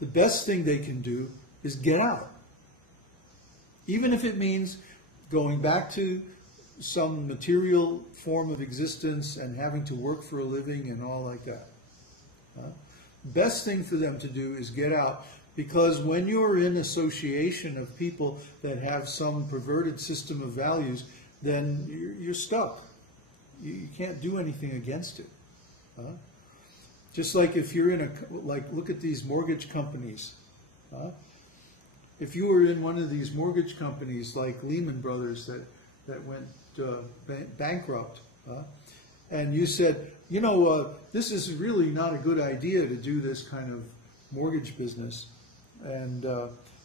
The best thing they can do is get out. Even if it means going back to some material form of existence and having to work for a living and all like that. Best thing for them to do is get out, because when you're in association of people that have some perverted system of values, then you're stuck. You can't do anything against it. Just like if you're in look at these mortgage companies. If you were in one of these mortgage companies like Lehman Brothers that went bankrupt, and you said, you know, this is really not a good idea to do this kind of mortgage business, and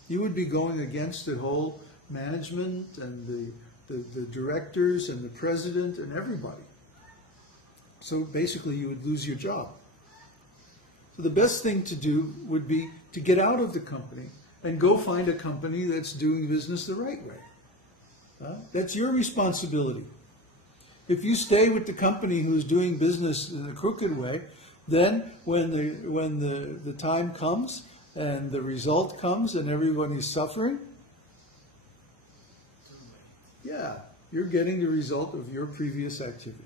you would be going against the whole management and the directors and the president and everybody. So basically you would lose your job. So the best thing to do would be to get out of the company and go find a company that's doing business the right way. That's your responsibility. If you stay with the company who's doing business in a crooked way, then when the time comes and the result comes and everybody's suffering, yeah, you're getting the result of your previous activities.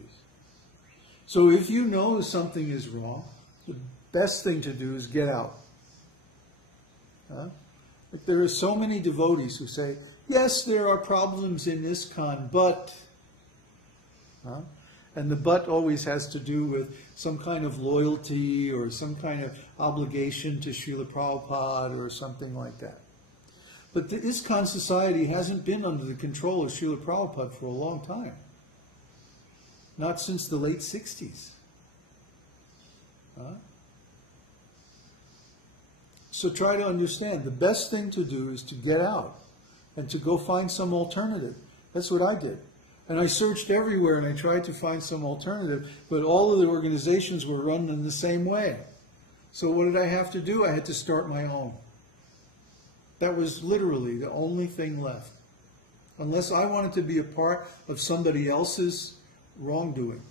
So if you know something is wrong, the best thing to do is get out. Like there are so many devotees who say, yes, there are problems in ISKCON, but... And the but always has to do with some kind of loyalty or some kind of obligation to Srila Prabhupada or something like that. But the ISKCON society hasn't been under the control of Srila Prabhupada for a long time. Not since the late 60s. So try to understand, the best thing to do is to get out and to go find some alternative. That's what I did. And I searched everywhere and I tried to find some alternative, but all of the organizations were run in the same way. So what did I have to do? I had to start my own. That was literally the only thing left. Unless I wanted to be a part of somebody else's wrongdoing.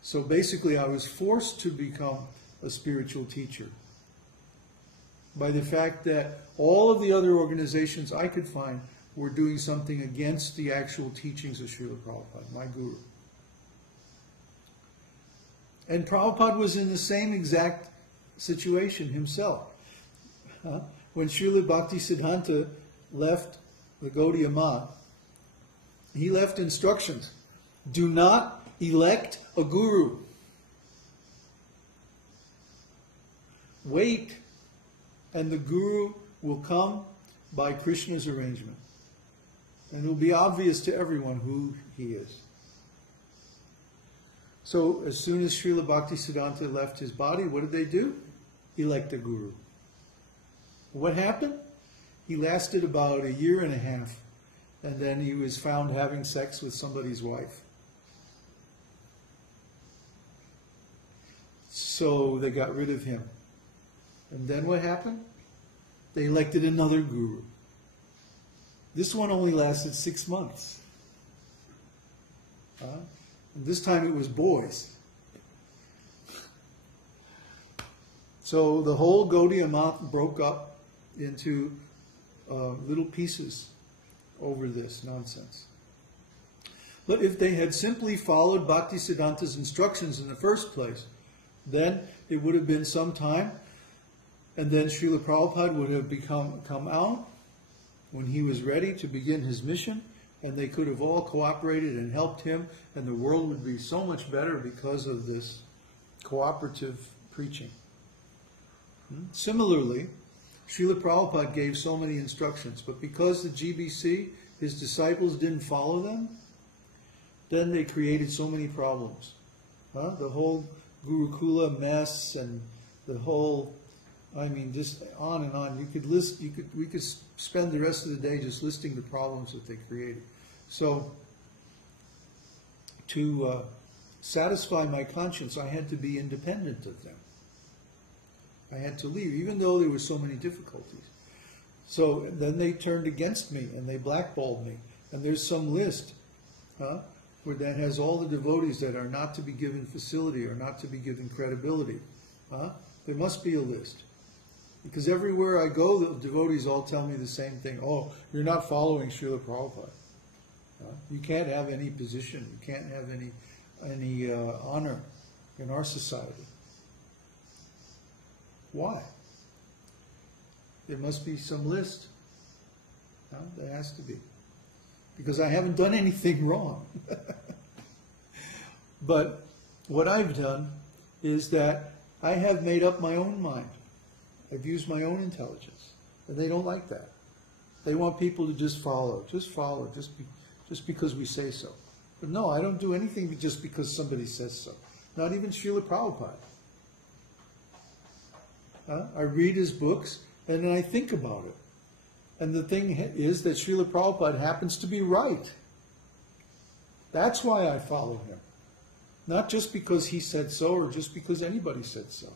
So basically I was forced to become a spiritual teacher by the fact that all of the other organizations I could find were doing something against the actual teachings of Srila Prabhupada, my guru. And Prabhupada was in the same exact situation himself. When Srila Bhaktisiddhanta left the Gaudiya Math, he left instructions. Do not elect a guru. Wait, and the guru will come by Krishna's arrangement. And it will be obvious to everyone who he is. So as soon as Srila Bhaktisiddhanta left his body, what did they do? Elect a guru. What happened? He lasted about 1.5 years, and then he was found having sex with somebody's wife. So they got rid of him. And then what happened? They elected another guru. This one only lasted 6 months. And this time it was boys. So the whole Gaudiya Math broke up into little pieces over this nonsense. But if they had simply followed Bhaktisiddhanta's instructions in the first place, then it would have been some time, and then Srila Prabhupada would have come out when he was ready to begin his mission, and they could have all cooperated and helped him, and the world would be so much better because of this cooperative preaching. Similarly, Srila Prabhupada gave so many instructions, but because the GBC, his disciples, didn't follow them, then they created so many problems. The whole Gurukula mess and the whole, I mean, just on and on. We could spend the rest of the day just listing the problems that they created. So, to satisfy my conscience, I had to be independent of them. I had to leave, even though there were so many difficulties. So then they turned against me and they blackballed me. And there's some list where that has all the devotees that are not to be given facility or not to be given credibility. The There must be a list. Because everywhere I go, the devotees all tell me the same thing. Oh, you're not following Srila Prabhupada. You can't have any position. You can't have any honor in our society. Why? There must be some list. There has to be. Because I haven't done anything wrong. But what I've done is that I have made up my own mind. I've used my own intelligence. And they don't like that. They want people to just follow, just because we say so. But no, I don't do anything just because somebody says so. Not even Srila Prabhupada. I read his books and then I think about it. And the thing is that Srila Prabhupada happens to be right. That's why I follow him. Not just because he said so or just because anybody said so.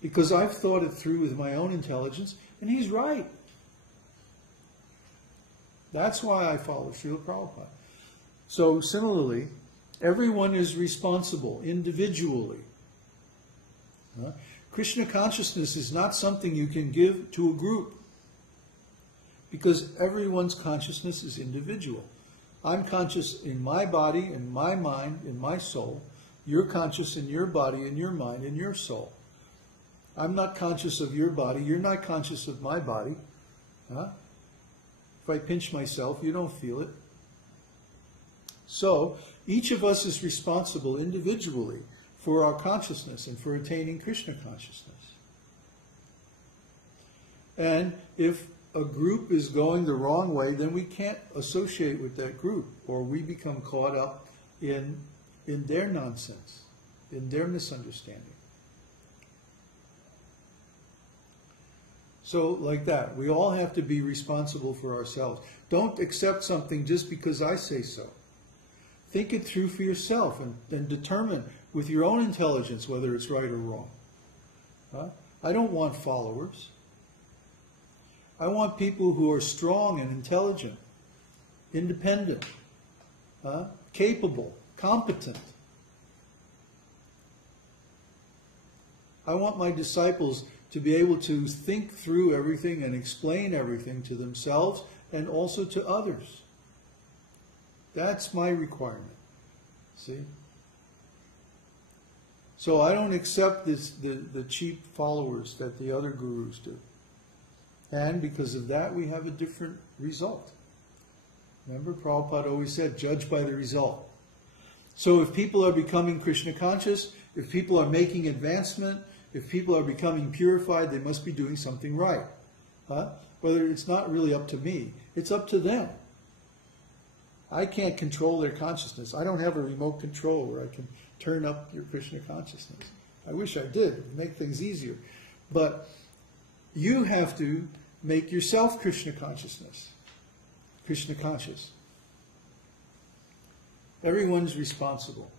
Because I've thought it through with my own intelligence and he's right. That's why I follow Srila Prabhupada. So similarly, everyone is responsible individually. Krishna consciousness is not something you can give to a group. Because everyone's consciousness is individual. I'm conscious in my body, in my mind, in my soul. You're conscious in your body, in your mind, in your soul. I'm not conscious of your body. You're not conscious of my body. If I pinch myself, you don't feel it. So, each of us is responsible individually for our consciousness and for attaining Krishna consciousness. And if a group is going the wrong way, then we can't associate with that group, or we become caught up in their nonsense, in their misunderstanding. So, like that, we all have to be responsible for ourselves. Don't accept something just because I say so. Think it through for yourself and then determine with your own intelligence whether it's right or wrong. I don't want followers. I want people who are strong and intelligent, independent, capable, competent. I want my disciples to be able to think through everything and explain everything to themselves and also to others. That's my requirement. See? So I don't accept the cheap followers that the other gurus do. And because of that, we have a different result. Remember, Prabhupada always said, judge by the result. So if people are becoming Krishna conscious, if people are making advancement, if people are becoming purified, they must be doing something right. Whether it's not really up to me, it's up to them. I can't control their consciousness. I don't have a remote control where I can turn up your Krishna consciousness. I wish I did. It would make things easier. But you have to make yourself Krishna consciousness. Krishna conscious. Everyone's responsible.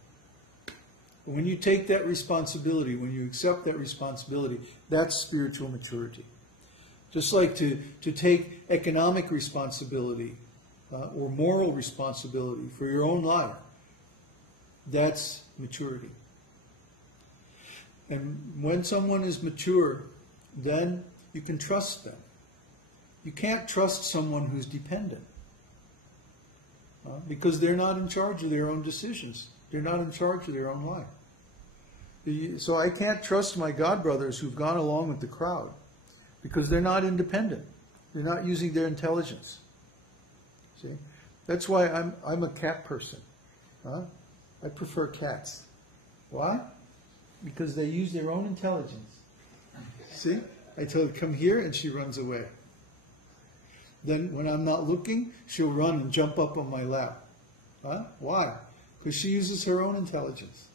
When you take that responsibility, when you accept that responsibility, that's spiritual maturity. Just like to take economic responsibility or moral responsibility for your own life, that's maturity. And when someone is mature, then you can trust them. You can't trust someone who's dependent because they're not in charge of their own decisions. They're not in charge of their own life. So I can't trust my godbrothers who've gone along with the crowd because they're not independent. They're not using their intelligence. See? That's why I'm a cat person. I prefer cats. Why? Because they use their own intelligence. See? I tell her, come here, and she runs away. Then when I'm not looking, she'll run and jump up on my lap. Why? Because she uses her own intelligence.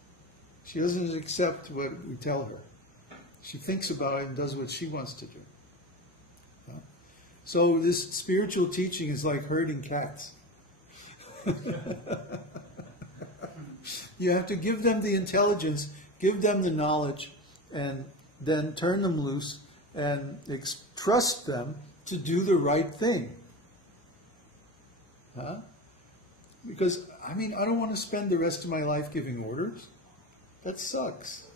She doesn't accept what we tell her. She thinks about it and does what she wants to do. So this spiritual teaching is like herding cats. You have to give them the intelligence, give them the knowledge, and then turn them loose and trust them to do the right thing. Because, I mean, I don't want to spend the rest of my life giving orders. That sucks.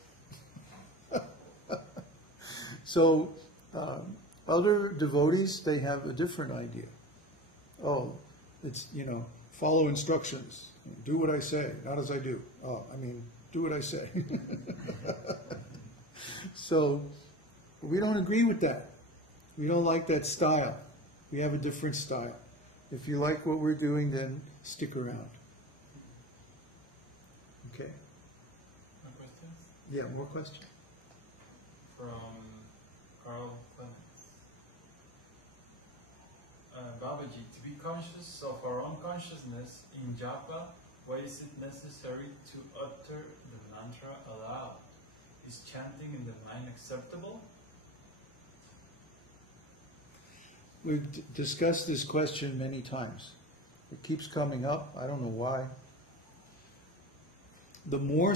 So other devotees, they have a different idea. Oh, it's, follow instructions. Do what I say, not as I do. Do what I say. So we don't agree with that. We don't like that style. We have a different style. If you like what we're doing, then stick around. Okay. More questions? Yeah, more questions. From Carl Clements. Babaji, to be conscious of our own consciousness in japa, why is it necessary to utter the mantra aloud? Is chanting in the mind acceptable? We've discussed this question many times. It keeps coming up. I don't know why. The more